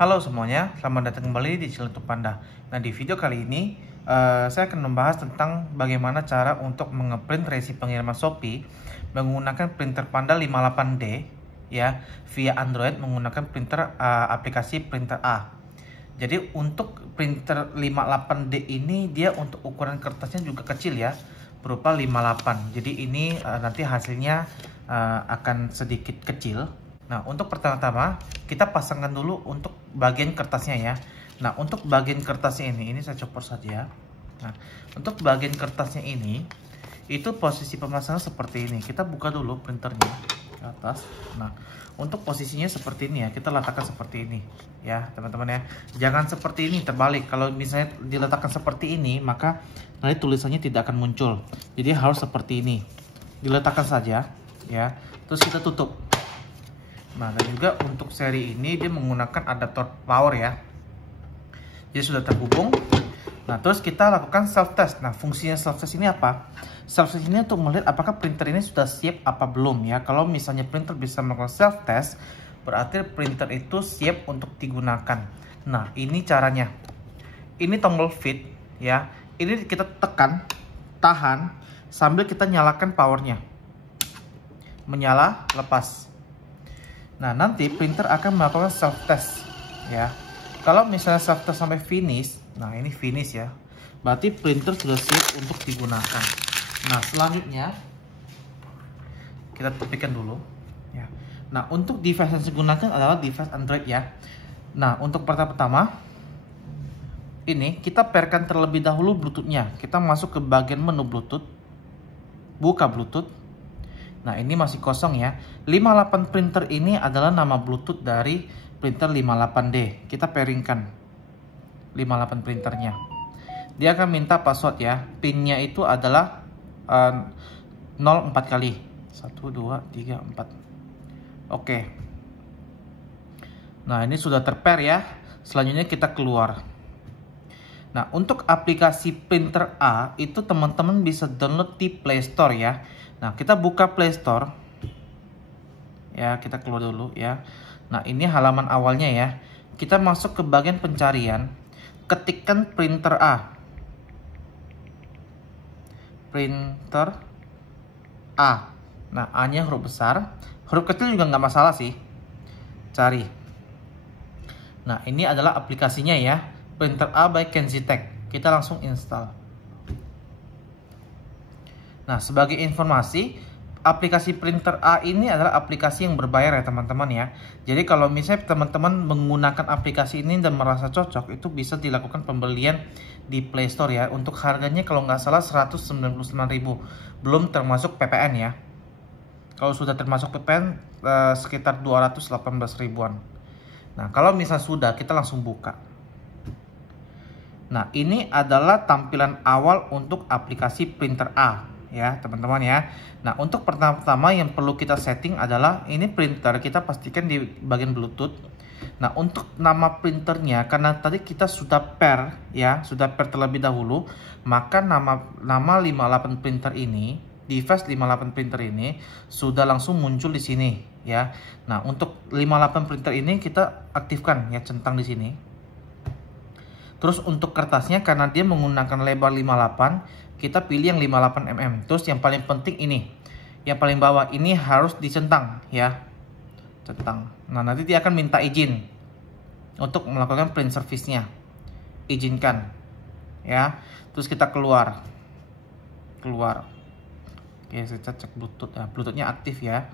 Halo semuanya, selamat datang kembali di channel YouTube Panda. Nah, di video kali ini saya akan membahas tentang bagaimana cara untuk mengeprint resi pengiriman Shopee menggunakan printer Panda 58D ya via Android menggunakan printer aplikasi Printer A. Jadi untuk printer 58D ini dia untuk ukuran kertasnya juga kecil ya, berupa 58. Jadi ini nanti hasilnya akan sedikit kecil. Nah, untuk pertama-tama kita pasangkan dulu untuk bagian kertasnya ya. Nah, untuk bagian kertasnya ini saya copot saja. Nah, untuk bagian kertasnya ini, itu posisi pemasangan seperti ini. Kita buka dulu printernya ke atas. Nah, untuk posisinya seperti ini ya, kita letakkan seperti ini ya teman-teman ya. Jangan seperti ini terbalik. Kalau misalnya diletakkan seperti ini, maka nanti tulisannya tidak akan muncul. Jadi harus seperti ini. Diletakkan saja ya. Terus kita tutup. Nah, dan juga untuk seri ini dia menggunakan adaptor power ya. Dia sudah terhubung. Nah, terus kita lakukan self test. Nah, fungsinya self test ini apa? Self test ini untuk melihat apakah printer ini sudah siap apa belum ya. Kalau misalnya printer bisa melakukan self test, berarti printer itu siap untuk digunakan. Nah, ini caranya. Ini tombol fit ya. Ini kita tekan, tahan sambil kita nyalakan powernya. Menyala, lepas. Nah, nanti printer akan melakukan self test ya. Kalau misalnya self test sampai finish, nah ini finish ya, berarti printer sudah siap untuk digunakan. Nah, selanjutnya kita tepikan dulu ya. Nah, untuk device yang digunakan adalah device Android ya. Nah, untuk pertama-tama ini kita pairkan terlebih dahulu Bluetooth-nya. Kita masuk ke bagian menu Bluetooth, buka Bluetooth. Nah, ini masih kosong ya. 58 printer ini adalah nama Bluetooth dari printer 58D. Kita pairingkan 58 printernya. Dia akan minta password ya. Pinnya itu adalah 04 kali. 1, 2, 3, 4. Oke. Nah, ini sudah terpair ya. Selanjutnya kita keluar. Nah, untuk aplikasi Printer A itu teman-teman bisa download di Play Store ya. Nah, kita buka Play Store. Ya, kita keluar dulu ya. Nah, ini halaman awalnya ya. Kita masuk ke bagian pencarian. Ketikkan Printer A. Printer A. Nah, A-nya huruf besar. Huruf kecil juga nggak masalah sih. Cari. Nah, ini adalah aplikasinya ya. Printer A by Kenzitech. Kita langsung install. Nah, sebagai informasi, aplikasi Printer A ini adalah aplikasi yang berbayar ya teman-teman ya. Jadi kalau misalnya teman-teman menggunakan aplikasi ini dan merasa cocok, itu bisa dilakukan pembelian di Play Store ya. Untuk harganya kalau nggak salah 199.000, belum termasuk PPN ya. Kalau sudah termasuk PPN sekitar 218 ribuan. Nah, kalau misalnya sudah, kita langsung buka. Nah, ini adalah tampilan awal untuk aplikasi Printer A ya teman-teman ya. Nah, untuk pertama-tama yang perlu kita setting adalah ini printer, kita pastikan di bagian Bluetooth. Nah, untuk nama printernya, karena tadi kita sudah pair ya, sudah pair terlebih dahulu, maka nama 58 printer ini, device 58 printer ini sudah langsung muncul di sini ya. Nah, untuk 58 printer ini kita aktifkan ya, centang di sini. Terus untuk kertasnya, karena dia menggunakan lebar 58, kita pilih yang 58 mm. Terus yang paling penting ini, yang paling bawah ini harus dicentang ya, centang. Nah, nanti dia akan minta izin untuk melakukan print service-nya. Izinkan ya. Terus kita keluar. Oke, saya cek Bluetooth ya. Bluetooth-nya aktif ya.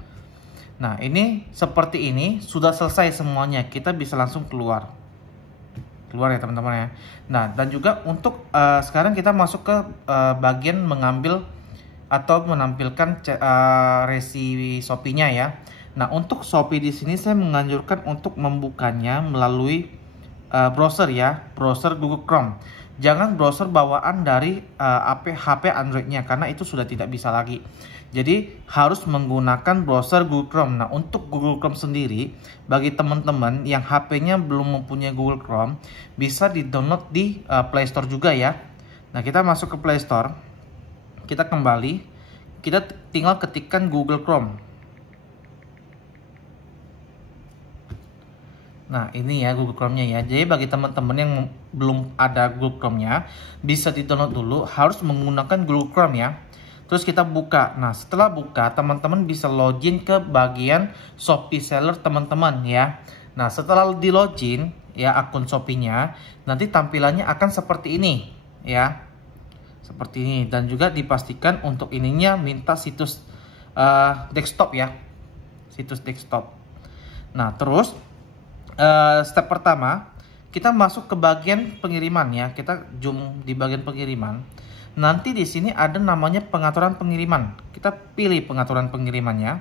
Nah, ini seperti ini sudah selesai semuanya. Kita bisa langsung keluar ya teman-teman ya. Nah, dan juga untuk sekarang kita masuk ke bagian mengambil atau menampilkan resi Shopee-nya ya. Nah, untuk Shopee di sini saya menganjurkan untuk membukanya melalui browser ya, browser Google Chrome. Jangan browser bawaan dari HP Android-nya, karena itu sudah tidak bisa lagi. Jadi harus menggunakan browser Google Chrome. Nah, untuk Google Chrome sendiri, bagi teman-teman yang HP-nya belum mempunyai Google Chrome, bisa di-download di Play Store juga ya. Nah, kita masuk ke Play Store. Kita kembali. Kita tinggal ketikkan Google Chrome. Nah, ini ya Google Chrome-nya ya. Jadi bagi teman-teman yang belum ada Google Chrome-nya, bisa di-download dulu, harus menggunakan Google Chrome ya. Terus kita buka. Nah, setelah buka, teman-teman bisa login ke bagian Shopee Seller teman-teman ya. Nah, setelah di login ya akun Shopee-nya, nanti tampilannya akan seperti ini ya. Seperti ini, dan juga dipastikan untuk ininya minta situs desktop ya. Situs desktop. Nah, terus step pertama, kita masuk ke bagian pengiriman ya. Kita zoom di bagian pengiriman. Nanti di sini ada namanya pengaturan pengiriman. Kita pilih pengaturan pengirimannya.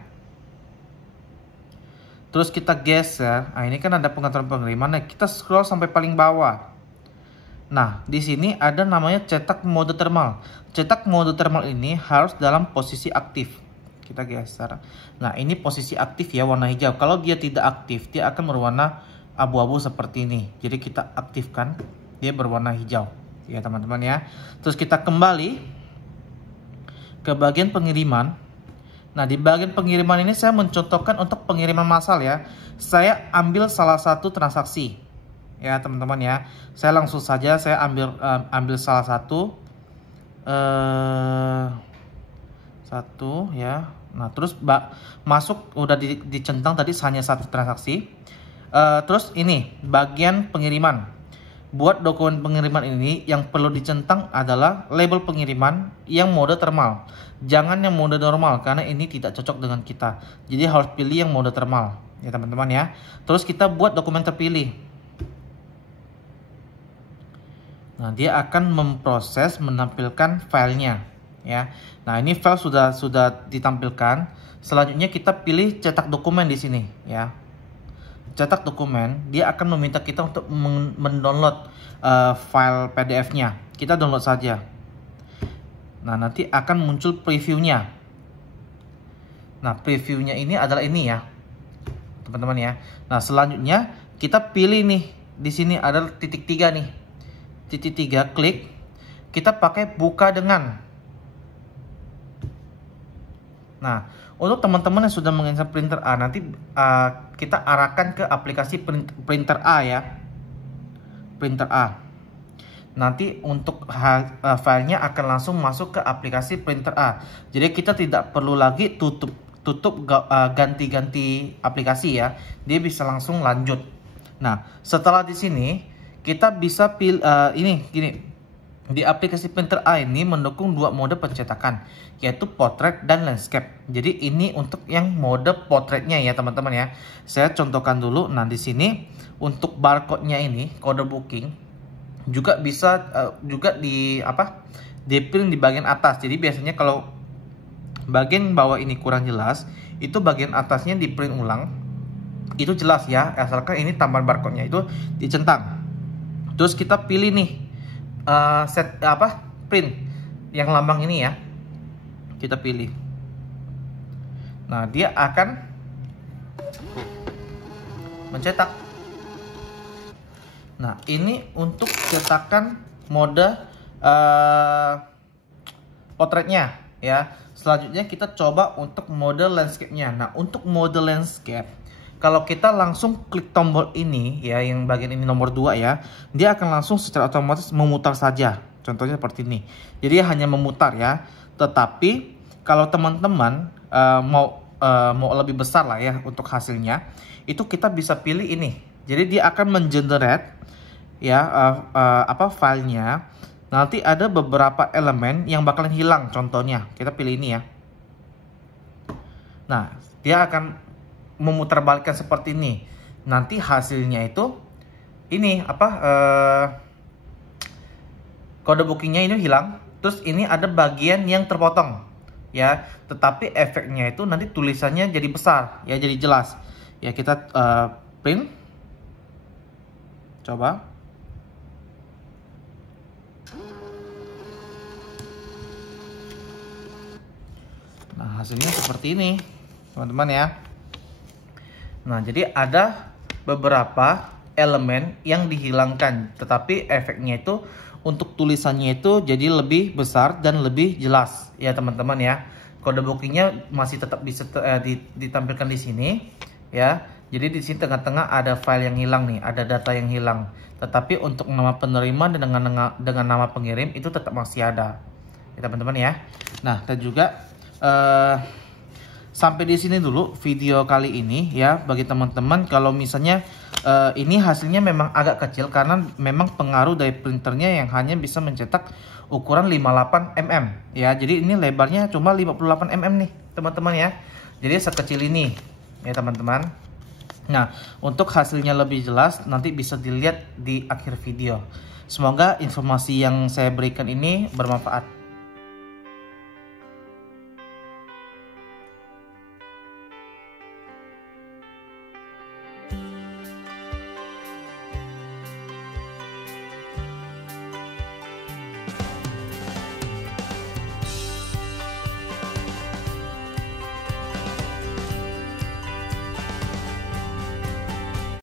Terus kita geser. Nah, ini kan ada pengaturan pengiriman. Nah, kita scroll sampai paling bawah. Nah, di sini ada namanya cetak mode thermal. Cetak mode thermal ini harus dalam posisi aktif. Kita geser. Nah, ini posisi aktif ya, warna hijau. Kalau dia tidak aktif, dia akan berwarna abu-abu seperti ini. Jadi kita aktifkan, dia berwarna hijau. Ya teman-teman ya. Terus kita kembali ke bagian pengiriman. Nah, di bagian pengiriman ini saya mencontohkan untuk pengiriman massal ya. Saya ambil salah satu transaksi. Ya teman-teman ya. Saya langsung saja saya ambil salah satu. Satu ya. Nah, terus masuk udah dicentang tadi hanya satu transaksi. Terus ini bagian pengiriman. Buat dokumen pengiriman ini yang perlu dicentang adalah label pengiriman yang mode thermal. Jangan yang mode normal karena ini tidak cocok dengan kita. Jadi harus pilih yang mode thermal ya teman-teman ya. Terus kita buat dokumen terpilih. Nah, dia akan memproses menampilkan filenya ya. Nah, ini file sudah ditampilkan. Selanjutnya kita pilih cetak dokumen di sini ya. Cetak dokumen, dia akan meminta kita untuk mendownload file PDF-nya. Kita download saja. Nah, nanti akan muncul previewnya. Nah, previewnya ini adalah ini ya, teman-teman ya. Nah, selanjutnya kita pilih nih, di sini ada titik 3 nih. Titik 3, klik. Kita pakai buka dengan. Nah, untuk teman-teman yang sudah menginstal printer A, nanti kita arahkan ke aplikasi printer A ya. Printer A. Nanti untuk filenya akan langsung masuk ke aplikasi printer A. Jadi kita tidak perlu lagi tutup ganti-ganti aplikasi ya. Dia bisa langsung lanjut. Nah, setelah di sini kita bisa pilih ini gini. Di aplikasi printer A ini mendukung dua mode pencetakan, yaitu portrait dan landscape. Jadi ini untuk yang mode portraitnya ya teman-teman ya. Saya contohkan dulu. Nah, di sini untuk barcode-nya ini, kode booking juga bisa juga di print di bagian atas. Jadi biasanya kalau bagian bawah ini kurang jelas, itu bagian atasnya di print ulang. Itu jelas ya, asalkan ini tambahan barcode-nya itu dicentang. Terus kita pilih nih print yang lambang ini ya, kita pilih. Nah, dia akan mencetak. Nah, ini untuk cetakan mode portraitnya ya. Selanjutnya kita coba untuk mode landscape-nya. Nah, untuk mode landscape, kalau kita langsung klik tombol ini ya, yang bagian ini nomor 2 ya, dia akan langsung secara otomatis memutar saja. Contohnya seperti ini. Jadi hanya memutar ya. Tetapi kalau teman-teman mau lebih besar lah ya untuk hasilnya, itu kita bisa pilih ini. Jadi dia akan mengenerate ya filenya. Nanti ada beberapa elemen yang bakalan hilang. Contohnya kita pilih ini ya. Nah, dia akan memutarbalikkan seperti ini. Nanti hasilnya itu ini kode bookingnya ini hilang. Terus ini ada bagian yang terpotong ya, tetapi efeknya itu nanti tulisannya jadi besar ya, jadi jelas ya. Kita print, coba. Nah, hasilnya seperti ini teman-teman ya. Nah, jadi ada beberapa elemen yang dihilangkan, tetapi efeknya itu untuk tulisannya itu jadi lebih besar dan lebih jelas ya teman-teman ya. Kode bookingnya masih tetap bisa ditampilkan di sini ya. Jadi di sini tengah-tengah ada file yang hilang nih, ada data yang hilang. Tetapi untuk nama penerima dan dengan nama pengirim itu tetap masih ada, ya teman-teman ya. Nah, dan juga sampai di sini dulu video kali ini ya, bagi teman-teman. Kalau misalnya ini hasilnya memang agak kecil karena memang pengaruh dari printernya yang hanya bisa mencetak ukuran 58 mm ya. Jadi ini lebarnya cuma 58 mm nih teman-teman ya. Jadi sekecil ini ya teman-teman. Nah, untuk hasilnya lebih jelas nanti bisa dilihat di akhir video. Semoga informasi yang saya berikan ini bermanfaat.